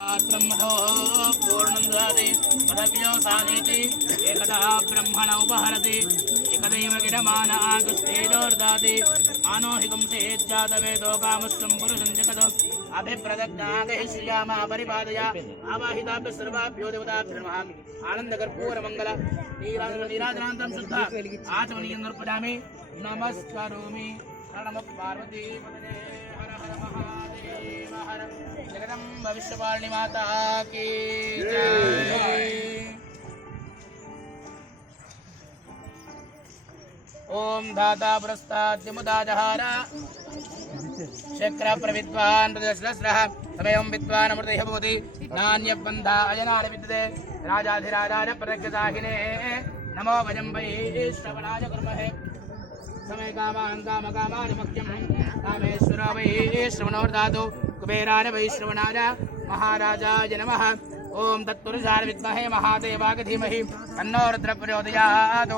ब्रह्मणो पूर्णं ददाति तदव्यो सानेति एकदा ब्रह्मण उपहरति एकदैव गिरमान आगस्तेजोर्दाति मानोहिकं सेज्जातवेदो कामस्तं पुरुषं जगतो अभिप्रदग्नागैः श्रियामा परिपादया आवाहिताभ्यः सर्वाभ्यो देवताभ्यो नमः आनन्दकर्पूरमङ्गल नीराजनान्तं शुद्ध आचमनीयं समर्पयामि नमस्करोमि नमः पार्वती पतये हर हर महादेव हर जगदम्ब विश्वपालिनी माता की जय। ओम धाता पुरस्ताद्यमुदाजहार शक्र प्रविद्वान् हृदयश्रस्रः तमेवं विद्वान् अमृतः भवति नान्यबन्धा अजनाय विद्यते राजाधिराजाय प्रत्यक्षदाहिने नमो वयं वै श्रवणाय कुर्महे समय कामान् कामकामान् मह्यं कामेश्वर वै श्रवणोर्धातु कुबेराय वै श्रवणाय महाराजाय नमः। ओम तत्पुरुषाय विद्महे महादेवाय धीमहि तन्नो रुद्रः प्रचोदयात्।